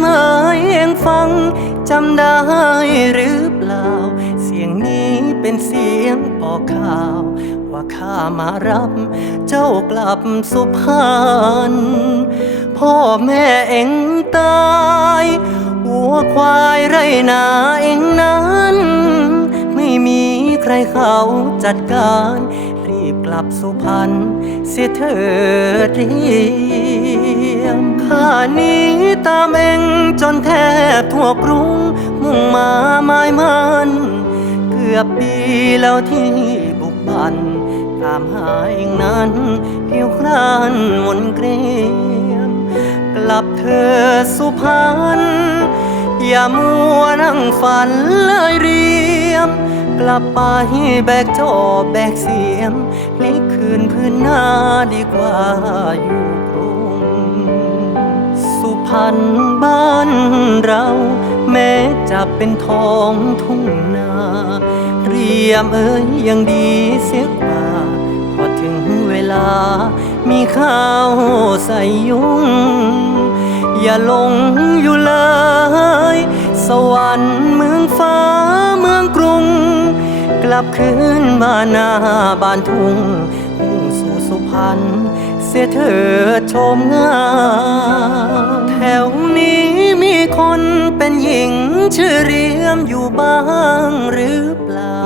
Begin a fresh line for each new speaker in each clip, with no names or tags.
หมายเองฟังจำได้หรือเปล่า เสียงนี้เป็นเสียงบอกข่าว ว่าข้ามารับ เจ้ากลับสุพรรณพ่อแม่เอ็งตายวัวควายไรนาเอ็งนั้น ไม่มีใครเขาจัดการ รีบกลับสุพรรณเสียเถิดรี ข้านี้ตามเองจนแทบทั่วกรุง มุ่งมาไม้มัน เกือบปีแล้วที่บุกบัน ตามหาเองนั้นผิวครานมนเกรียม กลับเธอสุพรรณอย่ามัวนั่งฝันเลยเรียม กลับไปแบกจอบแบกเสียมพลิกคืนพื้นหน้าดีกว่าอยู่กรุ งสุพรรณบ้านเรา แม้จะเป็นท้องทุ่งนาเรียมเอ้ยยังดีเสียกว่าพอถึงเวลา มีข้าวใส่ยุงอย่าลงอยู่เลย สวรรค์เมืองฟ้าเมืองกรุง กลับคืนมาหน้าบ้านทุ่งมุ่งสู่สุพรรณ เสียเถิดชมงามแถวนี้มีคนเป็นหญิงชื่อเรียมอยู่บ้างหรือเปล่า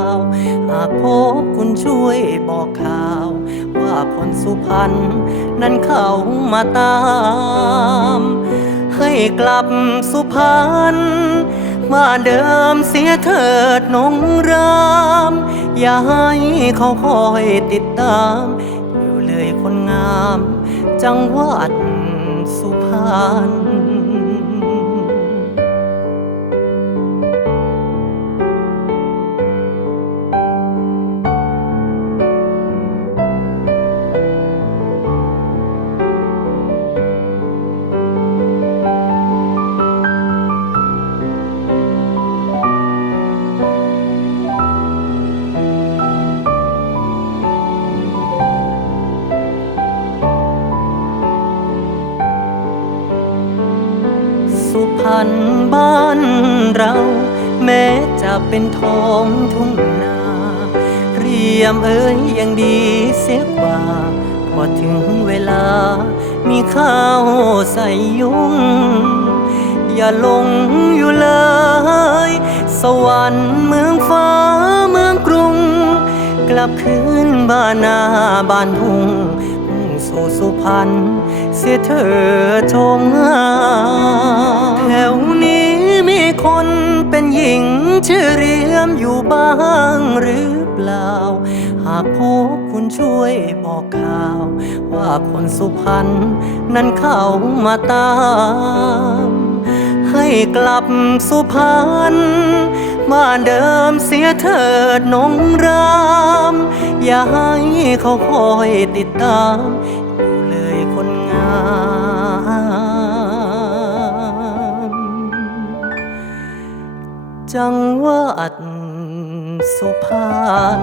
หากพบคุณช่วยบอกข่าว ว่าคนสุพรรณนั้นเขามาตาม ให้กลับสุพรรณมาเดิมเสียเถิดนงราม อย่าให้เขาคอยติดตาม ยคนงาม จังหวัดสุพรรณ สุพรรณบ้านเรา แม้จะเป็นท้องทุ่งนา เรียมเอ้ยยังดีเสียกว่า พอถึงเวลา มีข้าวใส่ยุง อย่าลงอยู่เลย สวรรค์เมืองฟ้าเมืองกรุง กลับคืนบ้านนาบ้านทุง่ง สู่สุพรรณเสียเธอชมงามแถวนี้มีคนเป็นหญิงชื่อเรียมอยู่บ้างหรือเปล่า หากพบคุณช่วยบอกข่าว ว่าคนสุพรรณนั้นเข้ามาตาม ให้กลับสุพรรณมาเดิมเสียเถิดนงราม อย่าให้เขาคอยติดตาม จังวัดสุพรรณ